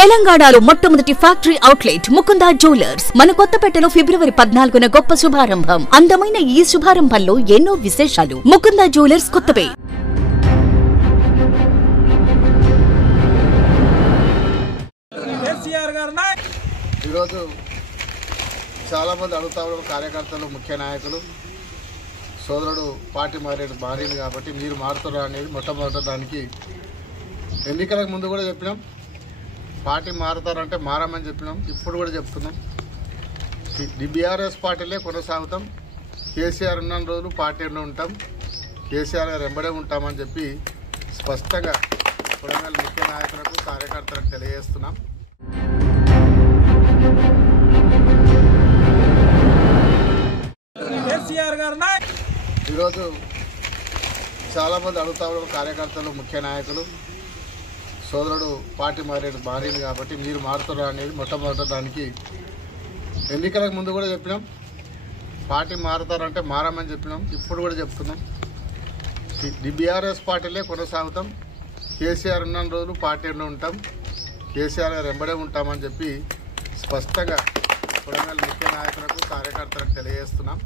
తెలంగాణలో మొట్టమొదటి factory outlet Mukunda jewellers మన కొత్తపేటలో ఫిబ్రవరి 14న గొప్ప శుభారంభం. అందమైన ఈ శుభారంభంలో ఎన్నో విశేషాలు. ముకుందా జ్యువెలర్స్ కొత్తపేట. ఈరోజు చాలామంది అడుగుతా ఉన్నారు కార్యకర్తలు, ముఖ్య నాయకులు, సోదరుడు పార్టీ మారింది కాబట్టి మీరు మారుతారా అనేది మొట్టమొదటి దానికి ఎన్నికలకు ముందు కూడా చెప్పినాం. పార్టీ మారుతారంటే మారమని చెప్పినాం, ఇప్పుడు కూడా చెప్తున్నాం. బీఆర్ఎస్ పార్టీలే కొనసాగుతాం. కేసీఆర్ ఉన్న రోజులు పార్టీలో ఉంటాం, కేసీఆర్ గారు వెంబడే ఉంటామని చెప్పి స్పష్టంగా కొడంగల్ ముఖ్య నాయకులకు, కార్యకర్తలకు తెలియజేస్తున్నాం. ఈరోజు చాలామంది అడుగుతా ఉన్నారు కార్యకర్తలు, ముఖ్య నాయకులు, సోదరుడు పార్టీ మారింది కాబట్టి మీరు మారుతారా అనేది మొట్టమొదటి దానికి ఎన్నికలకు ముందు కూడా చెప్పినాం. పార్టీ మారుతారంటే మారమని చెప్పినాం, ఇప్పుడు కూడా చెప్తున్నాం. బీఆర్ఎస్ పార్టీలే కొనసాగుతాం. కేసీఆర్ ఉన్న రోజులు పార్టీలో ఉంటాం, కేసీఆర్ గారు వెంబడే ఉంటామని చెప్పి స్పష్టంగా కొడంగల్ ముఖ్య నాయకులకు, కార్యకర్తలకు తెలియజేస్తున్నాం.